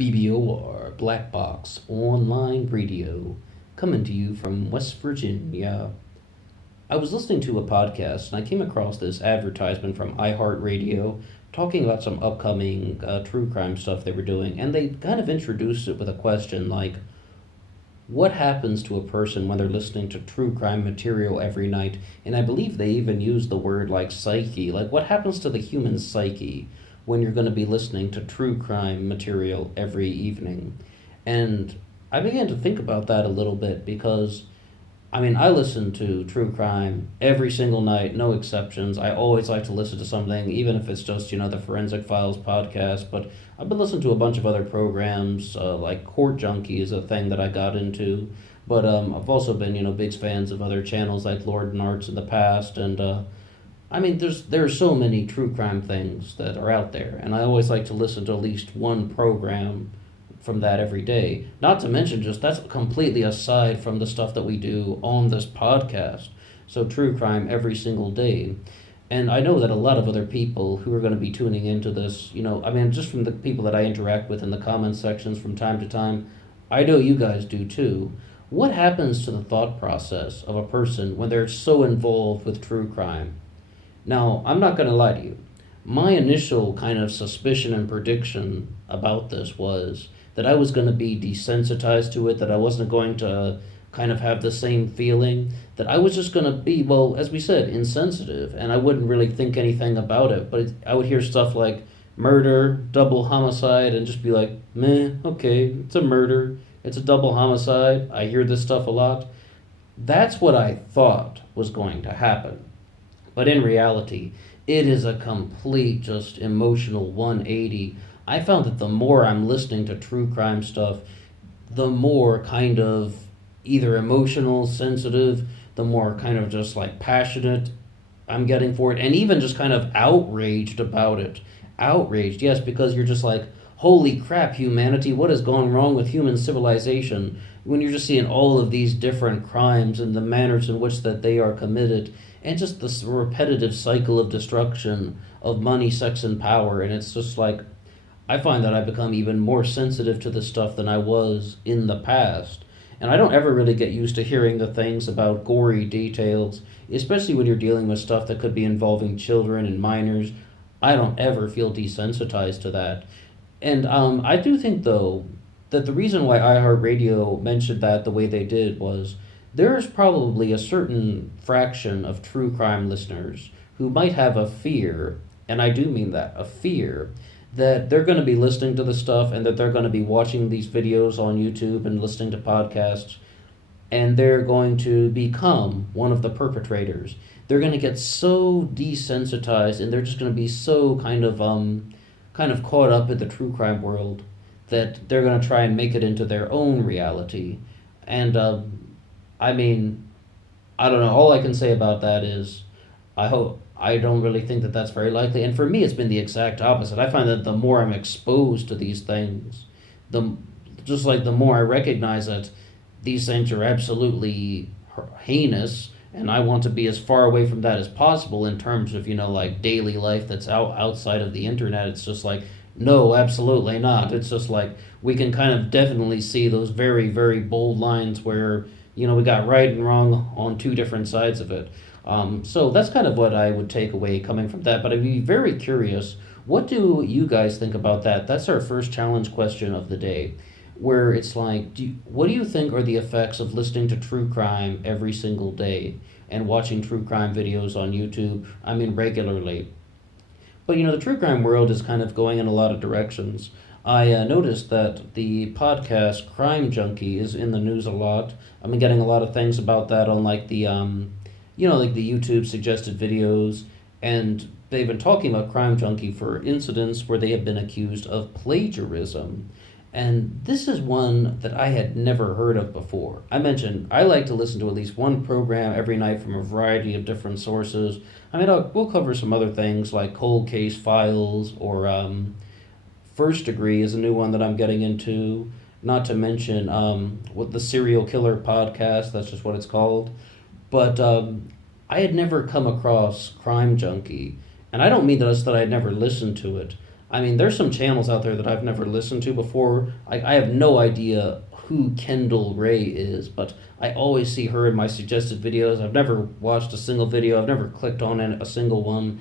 BBOR, Black Box Online Radio, coming to you from West Virginia. I was listening to a podcast and I came across this advertisement from iHeartRadio talking about some upcoming true crime stuff they were doing, and they kind of introduced it with a question like, what happens to a person when they're listening to true crime material every night? And I believe they even used the word like psyche. Like, what happens to the human psyche when you're going to be listening to true crime material every evening? And I began to think about that a little bit because, I mean, I listen to true crime every single night, no exceptions. I always like to listen to something, even if it's just, the Forensic Files podcast. But I've been listening to a bunch of other programs, like Court Junkie is a thing that I got into. But I've also been, big fans of other channels like Lord and Arts in the past. And I mean, there are so many true crime things that are out there. And I always like to listen to at least one program from that every day. Not to mention, just that's completely aside from the stuff that we do on this podcast. So true crime every single day. And I know that a lot of other people who are going to be tuning into this, I mean, just from the people that I interact with in the comment sections from time to time, I know you guys do too. What happens to the thought process of a person when they're so involved with true crime? Now, I'm not going to lie to you. My initial kind of suspicion and prediction about this was that I was going to be desensitized to it, that I wasn't going to kind of have the same feeling, that I was just going to be, well, as we said, insensitive, and I wouldn't really think anything about it. But I would hear stuff like murder, double homicide, and just be like, meh, okay, it's a murder, it's a double homicide, I hear this stuff a lot. That's what I thought was going to happen. But in reality, it is a complete just emotional 180. I found that the more I'm listening to true crime stuff, the more kind of either emotional, sensitive, the more kind of just like passionate I'm getting for it, and even just kind of outraged about it. Outraged, yes, because you're just like, holy crap, humanity, what has gone wrong with human civilization? When you're just seeing all of these different crimes and the manners in which that they are committed, and just this repetitive cycle of destruction of money, sex, and power, and it's just like, I find that I become even more sensitive to this stuff than I was in the past. And I don't ever really get used to hearing the things about gory details, especially when you're dealing with stuff that could be involving children and minors. I don't ever feel desensitized to that. And I do think, though, that the reason why iHeartRadio mentioned that the way they did was there is probably a certain fraction of true crime listeners who might have a fear, and I do mean that, a fear, that they're going to be listening to the stuff and that they're going to be watching these videos on YouTube and listening to podcasts, and they're going to become one of the perpetrators. They're going to get so desensitized, and they're just going to be so kind of caught up in the true crime world that they're going to try and make it into their own reality. And I mean, I don't know. All I can say about that is I don't really think that that's very likely. And for me, it's been the exact opposite. I find that the more I'm exposed to these things, the more I recognize that these things are absolutely heinous, and I want to be as far away from that as possible in terms of, like daily life that's outside of the internet. It's just like, no, absolutely not. It's just like we can kind of definitely see those very, very bold lines where, we got right and wrong on two different sides of it. So that's kind of what I would take away coming from that. But I'd be very curious, what do you guys think about that? That's our first challenge question of the day, where it's like, what do you think are the effects of listening to true crime every single day and watching true crime videos on YouTube? I mean, regularly. But the true crime world is kind of going in a lot of directions. I noticed that the podcast Crime Junkie is in the news a lot. I've been getting a lot of things about that on like the like the YouTube suggested videos, and they've been talking about Crime Junkie for incidents where they have been accused of plagiarism. And this is one that I had never heard of before. I mentioned I like to listen to at least one program every night from a variety of different sources. I mean, we'll cover some other things like Cold Case Files or First Degree is a new one that I'm getting into. Not to mention with the Serial Killer podcast, that's just what it's called. But I had never come across Crime Junkie, and I don't mean that I had never listened to it. I mean, there's some channels out there that I've never listened to before. I have no idea who Kendall Ray is, but I always see her in my suggested videos. I've never watched a single video, I've never clicked on a single one,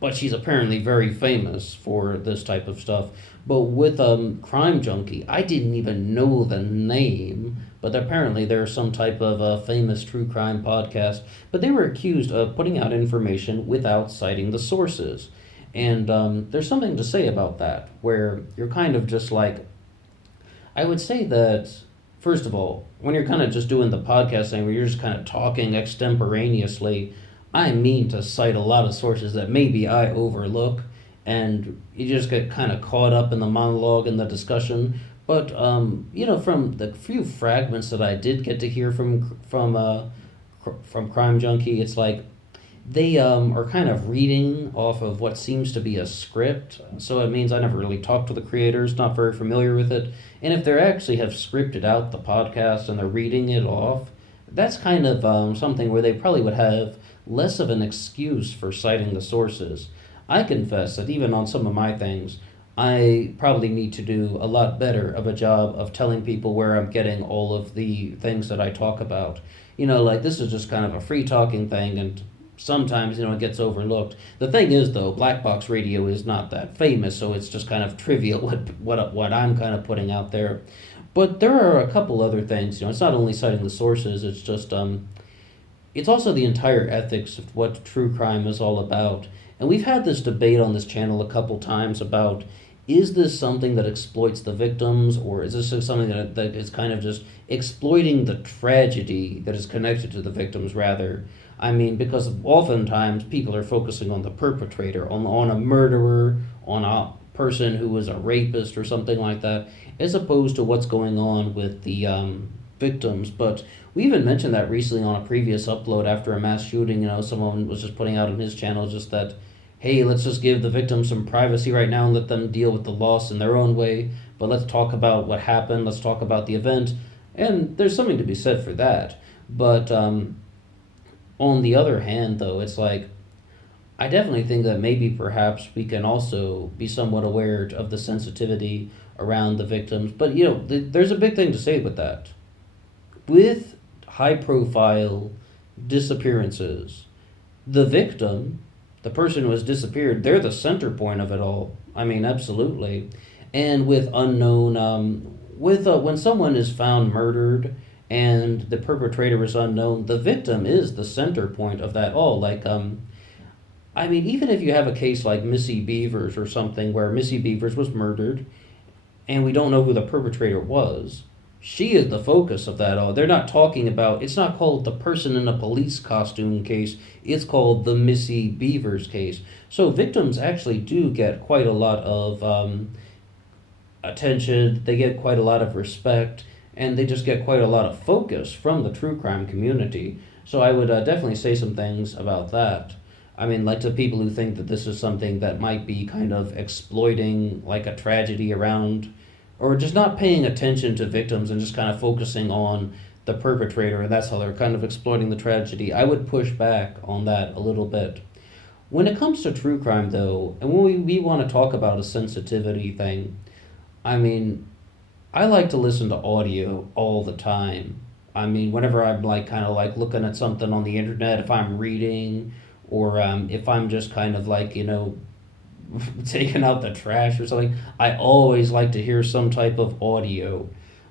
but she's apparently very famous for this type of stuff. But with Crime Junkie, I didn't even know the name, but apparently there's some type of famous true crime podcast. But they were accused of putting out information without citing the sources. And there's something to say about that, where you're kind of just like, I would say that, first of all, when you're kind of just doing the podcast thing where you're just kind of talking extemporaneously, I mean to cite a lot of sources that maybe I overlook, and you just get kind of caught up in the monologue and the discussion. But from the few fragments that I did get to hear from Crime Junkie, it's like they are kind of reading off of what seems to be a script. So it means I never really talked to the creators, not very familiar with it. And if they actually have scripted out the podcast and they're reading it off, that's kind of something where they probably would have less of an excuse for citing the sources. I confess that even on some of my things, I probably need to do a lot better of a job of telling people where I'm getting all of the things that I talk about. Like this is just kind of a free talking thing, and sometimes it gets overlooked. The thing is, though, black box radio is not that famous, so it's just kind of trivial what I'm kind of putting out there. But there are a couple other things. It's not only citing the sources. It's just it's also the entire ethics of what true crime is all about. And we've had this debate on this channel a couple times about, is this something that exploits the victims, or is this something that is kind of just exploiting the tragedy that is connected to the victims, rather? I mean, because oftentimes people are focusing on the perpetrator, on a murderer, on a person who was a rapist or something like that, as opposed to what's going on with the victims. But we even mentioned that recently on a previous upload after a mass shooting. Someone was just putting out on his channel just that, hey, let's just give the victims some privacy right now and let them deal with the loss in their own way, but let's talk about what happened, let's talk about the event. And there's something to be said for that. But on the other hand, though, it's like, I definitely think that maybe perhaps we can also be somewhat aware of the sensitivity around the victims. But, there's a big thing to say with that. With high-profile disappearances, the victim, the person who has disappeared, they're the center point of it all. I mean, absolutely. And with unknown, when someone is found murdered and the perpetrator is unknown, the victim is the center point of that all. Like, I mean, even if you have a case like Missy Beavers or something where Missy Beavers was murdered and we don't know who the perpetrator was, she is the focus of that all. They're not talking about, it's not called the person in a police costume case, it's called the Missy Beavers case. So victims actually do get quite a lot of attention, they get quite a lot of respect, and they just get quite a lot of focus from the true crime community. So I would definitely say some things about that. I mean, like to people who think that this is something that might be kind of exploiting like a tragedy around, or just not paying attention to victims and just kind of focusing on the perpetrator, and that's how they're kind of exploiting the tragedy. I would push back on that a little bit. When it comes to true crime, though, and when we want to talk about a sensitivity thing, I mean, I like to listen to audio all the time. I mean, whenever I'm like kind of like looking at something on the internet, if I'm reading, or if I'm just kind of like, taking out the trash or something, I always like to hear some type of audio.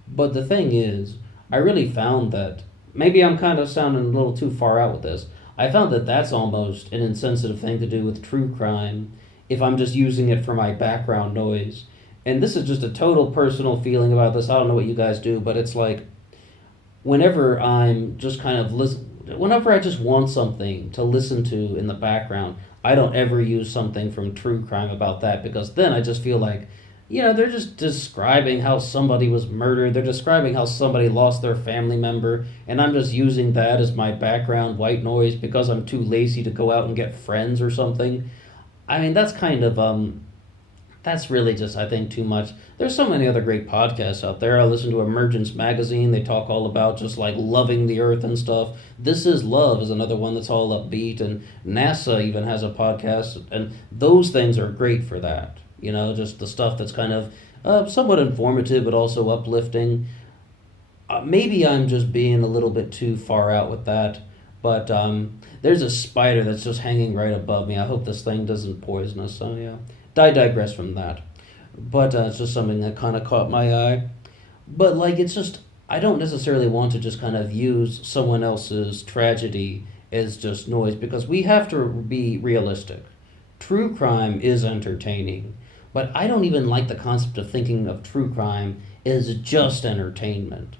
But the thing is, I really found that, maybe I'm kind of sounding a little too far out with this, I found that that's almost an insensitive thing to do with true crime if I'm just using it for my background noise. And this is just a total personal feeling about this. I don't know what you guys do, but it's like, whenever I'm just kind of whenever I just want something to listen to in the background, I don't ever use something from true crime about that, because then I just feel like, they're just describing how somebody was murdered, they're describing how somebody lost their family member, and I'm just using that as my background white noise because I'm too lazy to go out and get friends or something. I mean, that's kind of, that's really just, I think, too much. There's so many other great podcasts out there. I listen to Emergence Magazine. They talk all about just like loving the earth and stuff. This Is Love is another one that's all upbeat, and NASA even has a podcast, and those things are great for that. just the stuff that's kind of somewhat informative but also uplifting. Maybe I'm just being a little bit too far out with that, but there's a spider that's just hanging right above me. I hope this thing doesn't poison us. So yeah, I digress from that. But it's just something that kind of caught my eye. But like, it's just I don't necessarily want to just kind of use someone else's tragedy as just noise because we have to be realistic. True crime is entertaining, but I don't even like the concept of thinking of true crime as just entertainment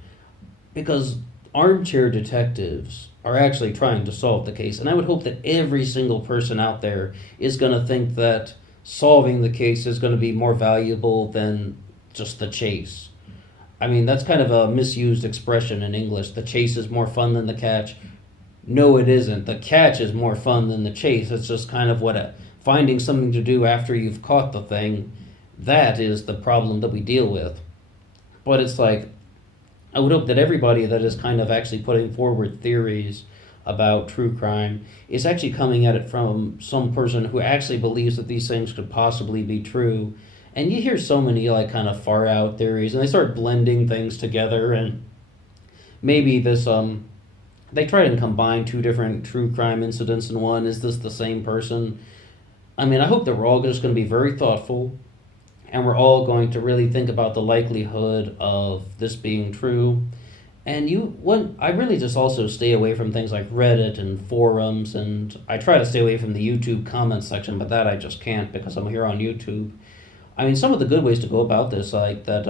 because armchair detectives are actually trying to solve the case. And I would hope that every single person out there is going to think that solving the case is going to be more valuable than just the chase. I mean, that's kind of a misused expression in English. The chase is more fun than the catch. No, it isn't. The catch is more fun than the chase. It's just kind of finding something to do after you've caught the thing. That is the problem that we deal with. But it's like, I would hope that everybody that is kind of actually putting forward theories about true crime is actually coming at it from some person who actually believes that these things could possibly be true. And you hear so many like kind of far out theories and they start blending things together and maybe this they try to combine two different true crime incidents in one. Is this the same person? I mean, I hope that we're all just going to be very thoughtful and we're all going to really think about the likelihood of this being true. And I really just also stay away from things like Reddit and forums, and I try to stay away from the YouTube comments section, but that I just can't because I'm here on YouTube. I mean, some of the good ways to go about this, like that,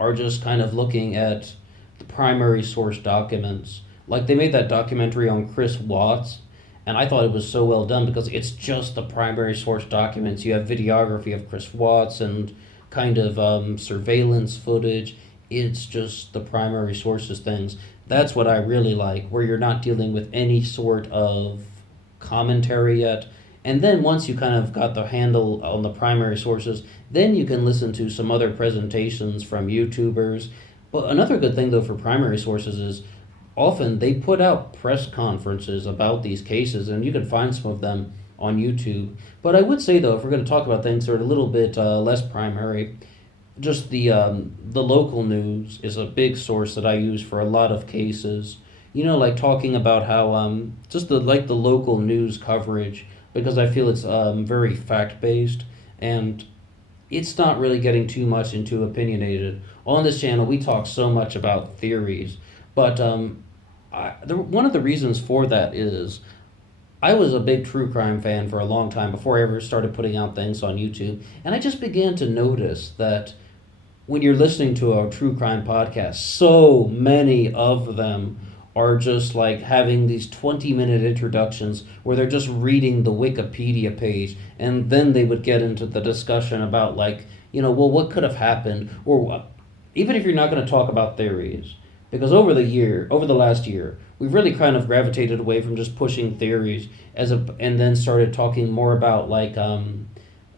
are just kind of looking at the primary source documents. Like they made that documentary on Chris Watts, and I thought it was so well done because it's just the primary source documents. You have videography of Chris Watts and kind of surveillance footage. It's just the primary sources things. That's what I really like, where you're not dealing with any sort of commentary yet. And then once you kind of got the handle on the primary sources, then you can listen to some other presentations from YouTubers. But another good thing though for primary sources is often they put out press conferences about these cases, and you can find some of them on YouTube. But I would say though, if we're going to talk about things that are a little bit less primary, just the local news is a big source that I use for a lot of cases. Like talking about how just the local news coverage, because I feel it's very fact based and it's not really getting too much into opinionated. On this channel, we talk so much about theories, but one of the reasons for that is I was a big true crime fan for a long time before I ever started putting out things on YouTube, and I just began to notice that when you're listening to a true crime podcast, so many of them are just like having these 20-minute introductions where they're just reading the Wikipedia page, and then they would get into the discussion about well, what could have happened, or what, even if you're not going to talk about theories. Because over the last year, we've really kind of gravitated away from just pushing theories and then started talking more about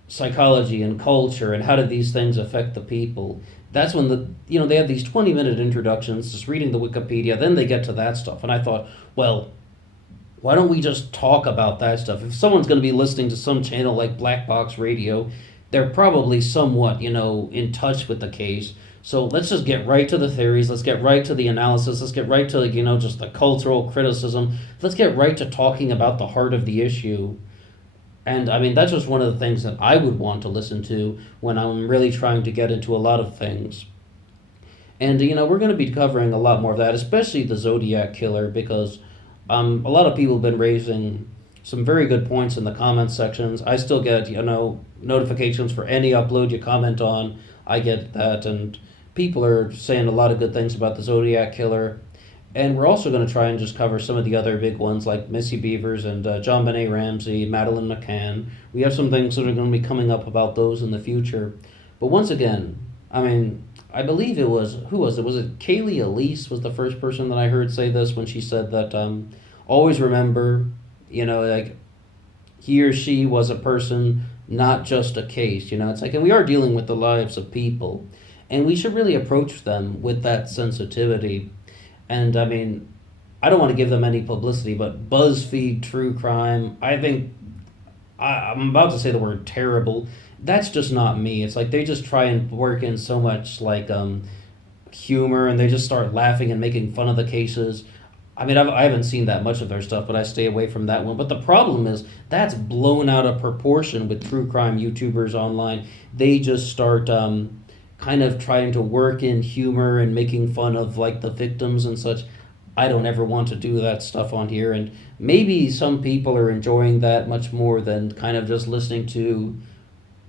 psychology and culture and how do these things affect the people. That's when they have these 20-minute introductions, just reading the Wikipedia, then they get to that stuff. And I thought, well, why don't we just talk about that stuff? If someone's going to be listening to some channel like Black Box Radio, they're probably somewhat, in touch with the case. So let's just get right to the theories. Let's get right to the analysis. Let's get right to, just the cultural criticism. Let's get right to talking about the heart of the issue. And I mean, that's just one of the things that I would want to listen to when I'm really trying to get into a lot of things. And, we're going to be covering a lot more of that, especially the Zodiac Killer, because a lot of people have been raising some very good points in the comment sections. I still get, notifications for any upload you comment on. I get that, and people are saying a lot of good things about the Zodiac Killer. And we're also going to try and just cover some of the other big ones like Missy Beavers and John Benet Ramsey, Madeline McCann. We have some things that are going to be coming up about those in the future. But once again, I mean, I believe it was, who was it? Was it Kaylee Elise was the first person that I heard say this when she said that always remember, he or she was a person, not just a case. It's like, and we are dealing with the lives of people. And we should really approach them with that sensitivity. And I mean, I don't want to give them any publicity, but BuzzFeed True Crime, I think I'm about to say the word terrible. That's just not me. It's like they just try and work in so much like humor, and they just start laughing and making fun of the cases. I mean, I haven't seen that much of their stuff, but I stay away from that one. But the problem is that's blown out of proportion with true crime YouTubers online. They just start kind of trying to work in humor and making fun of like the victims and such. I don't ever want to do that stuff on here, and maybe some people are enjoying that much more than kind of just listening to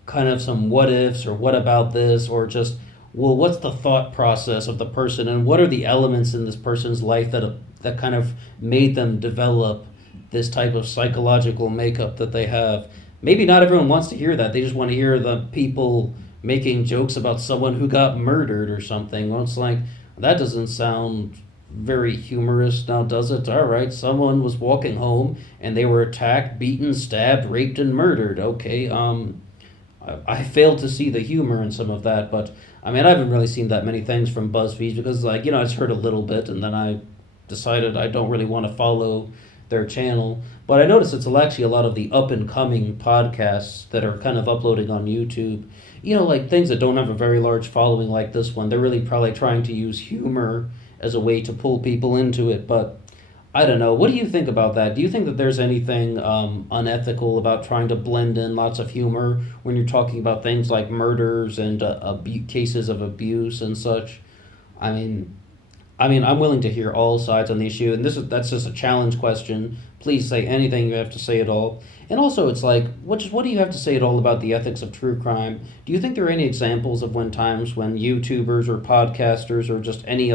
kind of some what ifs or what about this, or just, well, what's the thought process of the person and what are the elements in this person's life that kind of made them develop this type of psychological makeup that they have. Maybe not everyone wants to hear that. They just want to hear the people making jokes about someone who got murdered or something. Well, it's like, that doesn't sound very humorous now, does it? All right, someone was walking home and they were attacked, beaten, stabbed, raped, and murdered. Okay, I failed to see the humor in some of that, but I mean, I haven't really seen that many things from BuzzFeed because, like, I just heard a little bit and then I decided I don't really want to follow their channel. But I noticed it's actually a lot of the up and coming podcasts that are kind of uploading on YouTube. Like things that don't have a very large following like this one. They're really probably trying to use humor as a way to pull people into it, but I don't know. What do you think about that? Do you think that there's anything unethical about trying to blend in lots of humor when you're talking about things like murders and cases of abuse and such? I mean, I'm willing to hear all sides on the issue, and that's just a challenge question. Please say anything you have to say at all. And also, it's like, what do you have to say at all about the ethics of true crime? Do you think there are any examples of times when YouTubers or podcasters or just any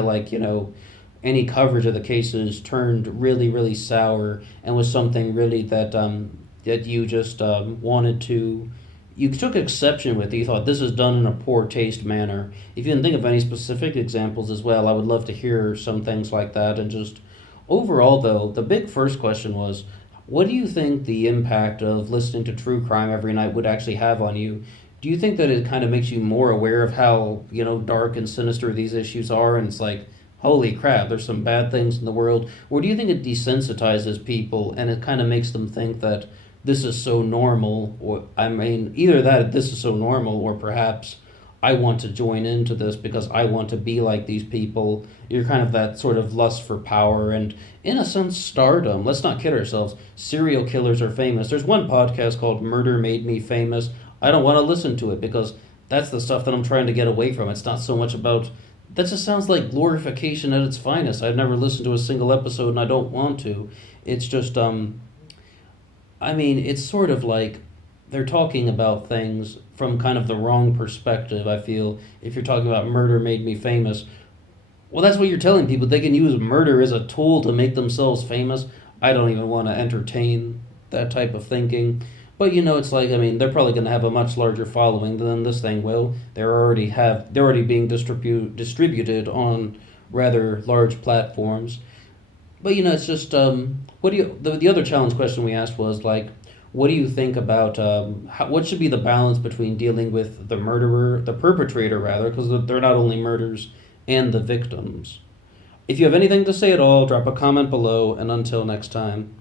any coverage of the cases turned really, really sour and was something really that you just wanted to, you took exception with? You thought this is done in a poor taste manner. If you can think of any specific examples as well, I would love to hear some things like that. And just overall, though, the big first question was, what do you think the impact of listening to true crime every night would actually have on you? Do you think that it kind of makes you more aware of how, dark and sinister these issues are? And it's like, holy crap, there's some bad things in the world. Or do you think it desensitizes people and it kind of makes them think that this is so normal? Or, I mean, either that, this is so normal, or perhaps I want to join into this because I want to be like these people. You're kind of that sort of lust for power and, in a sense, stardom. Let's not kid ourselves. Serial killers are famous. There's one podcast called Murder Made Me Famous. I don't want to listen to it because that's the stuff that I'm trying to get away from. It's not so much about, that just sounds like glorification at its finest. I've never listened to a single episode and I don't want to. It's just, it's sort of like they're talking about things from kind of the wrong perspective, I feel. If you're talking about Murder Made Me Famous, well, that's what you're telling people. They can use murder as a tool to make themselves famous. I don't even want to entertain that type of thinking. But it's like, they're probably going to have a much larger following than this thing will. They're already being distributed on rather large platforms. But it's just what do you the other challenge question we asked was like, what do you think about what should be the balance between dealing with the perpetrator rather, because they're not only murders, and the victims? If you have anything to say at all, drop a comment below, and until next time.